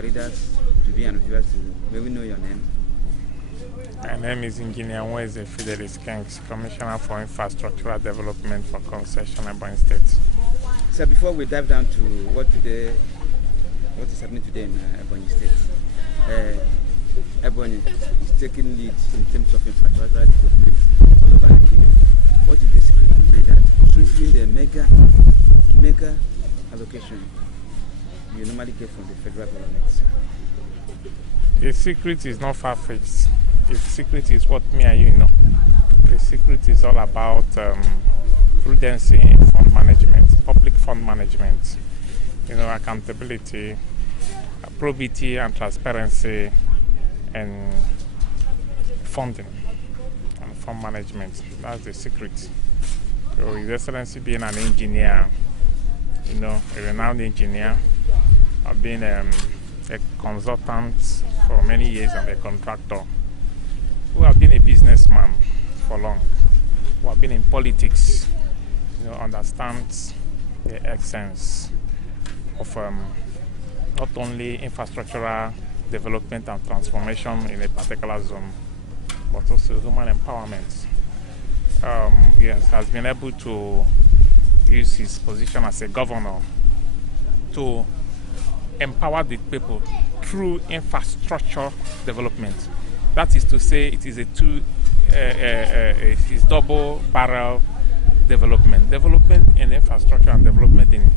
our readers to be and viewers to may we know your name? My name is Engineer NWEZE Fidelis Kengs, Commissioner for Infrastructural Development for Concession Ebonyi State. So before we dive down to what is happening today in Ebonyi State, Ebonyi is taking lead in terms of infrastructural development all over Nigeria. What is the secret behind that? Fulfilling the mega allocation you normally get from the federal government. The secret is not far-fetched. The secret is what me and you know. The secret is all about prudency in fund management, public fund management, accountability, probity and transparency, and funding and fund management. That's the secret. So His Excellency being an engineer, a renowned engineer, I've been a consultant for many years and a contractor, who have been a businessman for long, who have been in politics, understands the essence of not only infrastructural development and transformation in a particular zone, but also human empowerment. He has been able to use his position as a governor to empower the people through infrastructure development. That is to say, it is it is double barrel development in infrastructure and development in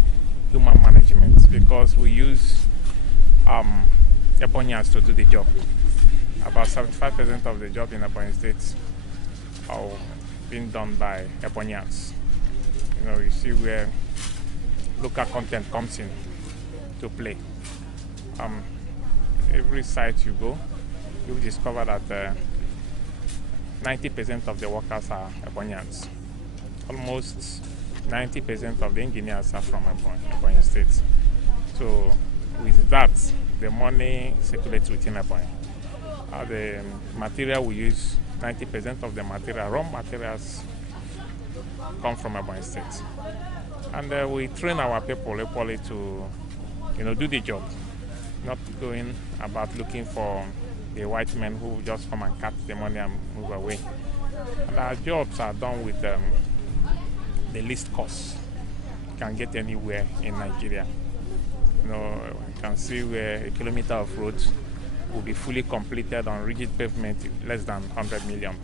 human management, because we use Ebonyans to do the job. About 75% of the job in Ebonyi State are being done by Ebonyans. You see where local content comes in to play. Every site you go, you will discover that 90% of the workers are Ebonyans. Almost 90% of the engineers are from Ebonyi State. So with that, the money circulates within Ebonyi. The material we use, 90% of the material, raw materials, come from Ebonyi State. And we train our people equally to do the job, not going about looking for the white men who just come and cut the money and move away. And our jobs are done with the least cost you can get anywhere in Nigeria. You can see where a kilometer of road will be fully completed on rigid pavement in less than 100 million.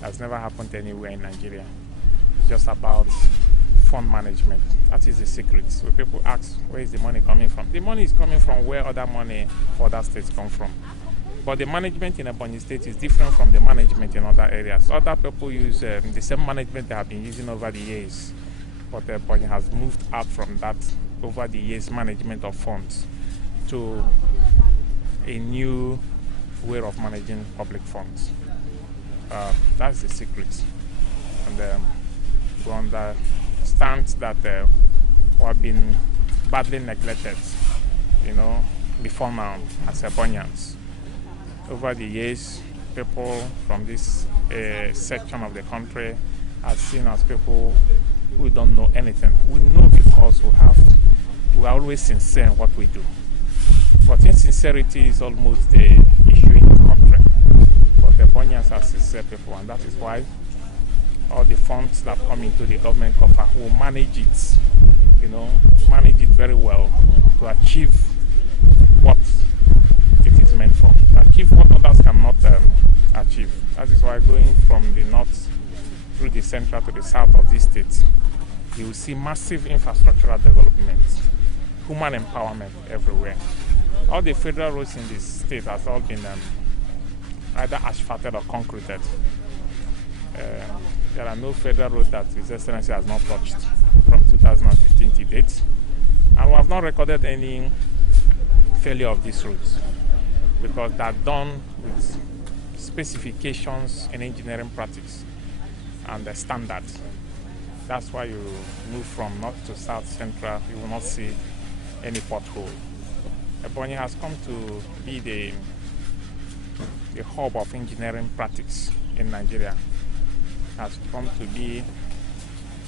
That's never happened anywhere in Nigeria. It's just about fund management. That is the secret. So people ask, where is the money coming from? The money is coming from where other money for other states come from. But the management in Ebonyi State is different from the management in other areas. Other people use the same management they have been using over the years. But Ebonyi has moved out from that over the years management of funds to a new way of managing public funds. That's the secret. And we understand that we have been badly neglected, before now as Ebonyans. Over the years, people from this section of the country are seen as people who don't know anything. We know because we are always sincere in what we do. But insincerity is almost the issue in the country. But the Ebonyans are sincere people, and that is why all the funds that come into the government coffer will manage it, manage it very well to achieve what it is meant for, to achieve what others cannot achieve. That is why going from the north through the central to the south of this state, you will see massive infrastructural development, human empowerment everywhere. All the federal roads in this state has all been either asphalted or concreted. There are no federal roads that His Excellency has not touched from 2015 to date. And we have not recorded any failure of these roads because they are done with specifications in engineering practice and the standards. That's why you move from north to south central, you will not see any pothole. Ebonyi has come to be the hub of engineering practice in Nigeria. Has come to be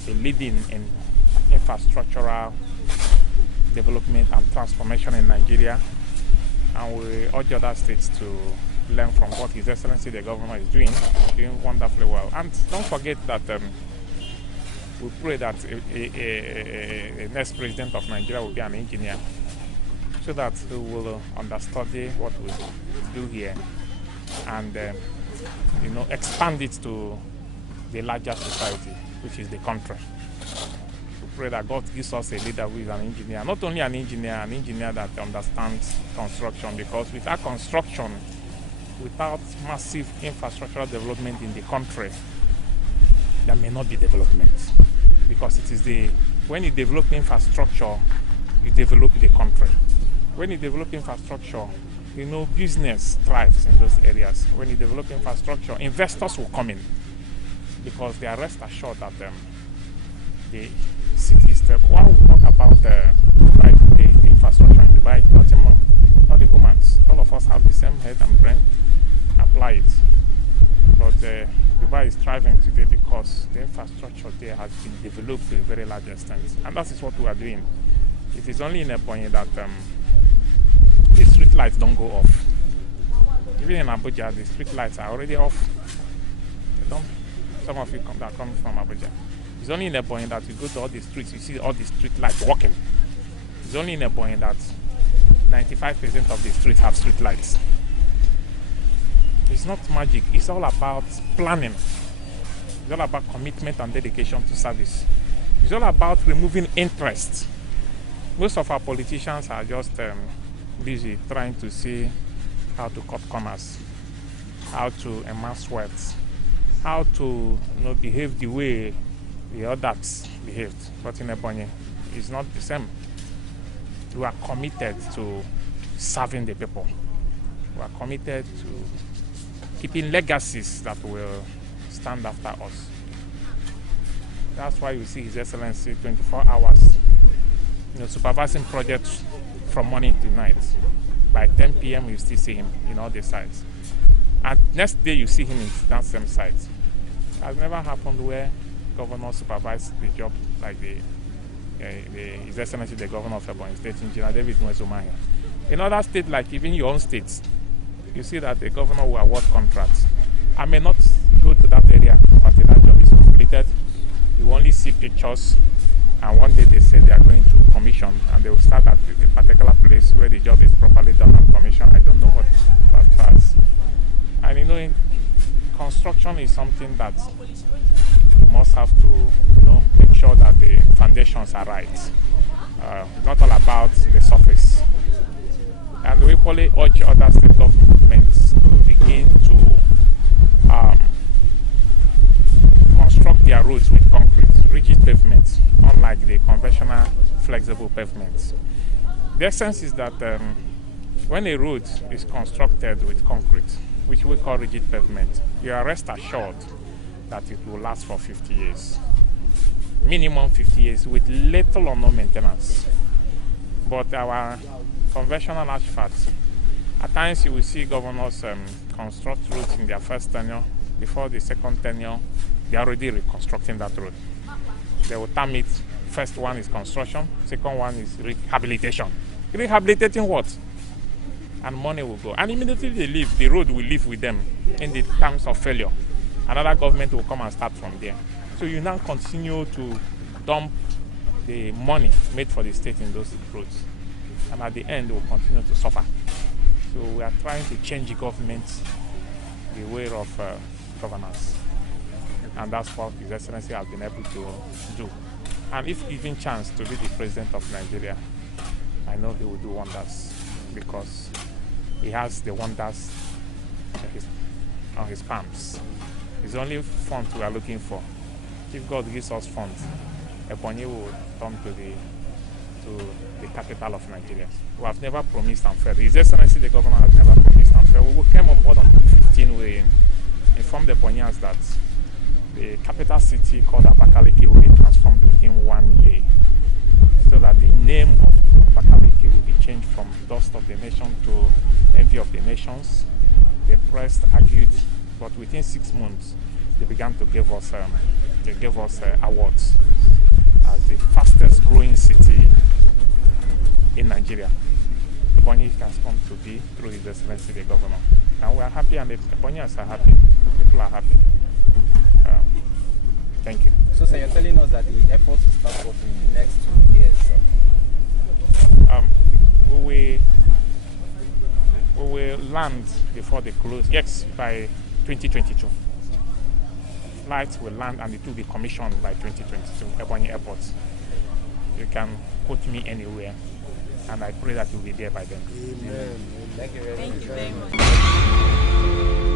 a leading in infrastructural development and transformation in Nigeria. And we urge other states to learn from what His Excellency the Governor is doing wonderfully well. And don't forget that we pray that a next president of Nigeria will be an engineer, so that he will understudy what we do here and expand it to the larger society, which is the country. We pray that God gives us a leader who is an engineer, not only an engineer that understands construction, because without construction, without massive infrastructural development in the country, there may not be development. Because it is when you develop infrastructure, you develop the country. When you develop infrastructure, business thrives in those areas. When you develop infrastructure, investors will come in, because they are rest assured that the city is stable. While we talk about the infrastructure in Dubai, nothing more, not the humans. All of us have the same head and brain, apply it. But Dubai is thriving today because the infrastructure there has been developed to a very large extent. And that is what we are doing. It is only in Ebonyi that the street lights don't go off. Even in Abuja, the street lights are already off. Some of you that come from Abuja. It's only in Ebonyi that you go to all the streets, you see all the street lights working. It's only in Ebonyi that 95% of the streets have street lights. It's not magic. It's all about planning. It's all about commitment and dedication to service. It's all about removing interest. Most of our politicians are just busy trying to see how to cut corners, how to amass wealth, how to behave the way the others behaved. But in Ebonyi, it's not the same. We are committed to serving the people. We are committed to keeping legacies that will stand after us. That's why you see His Excellency 24 hours, supervising projects from morning to night. By 10 p.m. you still see him in all the sites. And next day you see him in that same site. It has never happened where governor supervised the job like His Excellency the Governor of Ebonyi State, Engineer David NWEZE. In other states, like even your own states, you see that the governor will award contracts. I may not go to that area until that job is completed. You only see pictures, and one day they say they are going to commission, and they will start at a particular place where the job is properly done and commissioned. I don't know what that starts. And construction is something that you must have to, make sure that the foundations are right. It's not all about the surface. And we equally urge other state governments to begin to construct their roads with concrete, rigid pavements, unlike the conventional flexible pavements. The essence is that when a road is constructed with concrete, which we call rigid pavement, you are rest assured that it will last for 50 years. Minimum 50 years with little or no maintenance. But our conventional asphalt, at times you will see governors construct roads in their first tenure. Before the second tenure, they are already reconstructing that road. They will term it, first one is construction, second one is rehabilitation. Rehabilitating what? And money will go. And immediately they leave, the road will live with them in the terms of failure. Another government will come and start from there. So you now continue to dump the money made for the state in those roads. And at the end, they will continue to suffer. So we are trying to change the government, the way of governance. And that's what His Excellency has been able to do. And if given chance to be the president of Nigeria, I know he will do wonders, because he has the wonders on his palms. It's only funds we are looking for. If God gives us funds, Ebonyi will turn to the capital of Nigeria. We have never promised and failed. His Excellency the Governor has never promised and failed. We came on board on 2015. We informed the Ebonyians that the capital city called Abakaliki will be transformed within 1 year, so that the name of Abakaliki will be changed from dust of the nation to envy of the nations. The press argued, but within 6 months, they began to give us awards as the fastest growing city in Nigeria. Ebonyi has come to be through His Excellency the Governor. And we are happy, and the Ebonyians are happy. People are happy. Thank you. So, sir, you're telling us that the airport will start up in the next 2 years, sir? We will land before they close. Yes, by 2022. Flights will land and it will be commissioned by 2022, Ebonyi Airport. You can quote me anywhere, and I pray that you'll be there by then. Amen. Thank you very much. Thank you very much.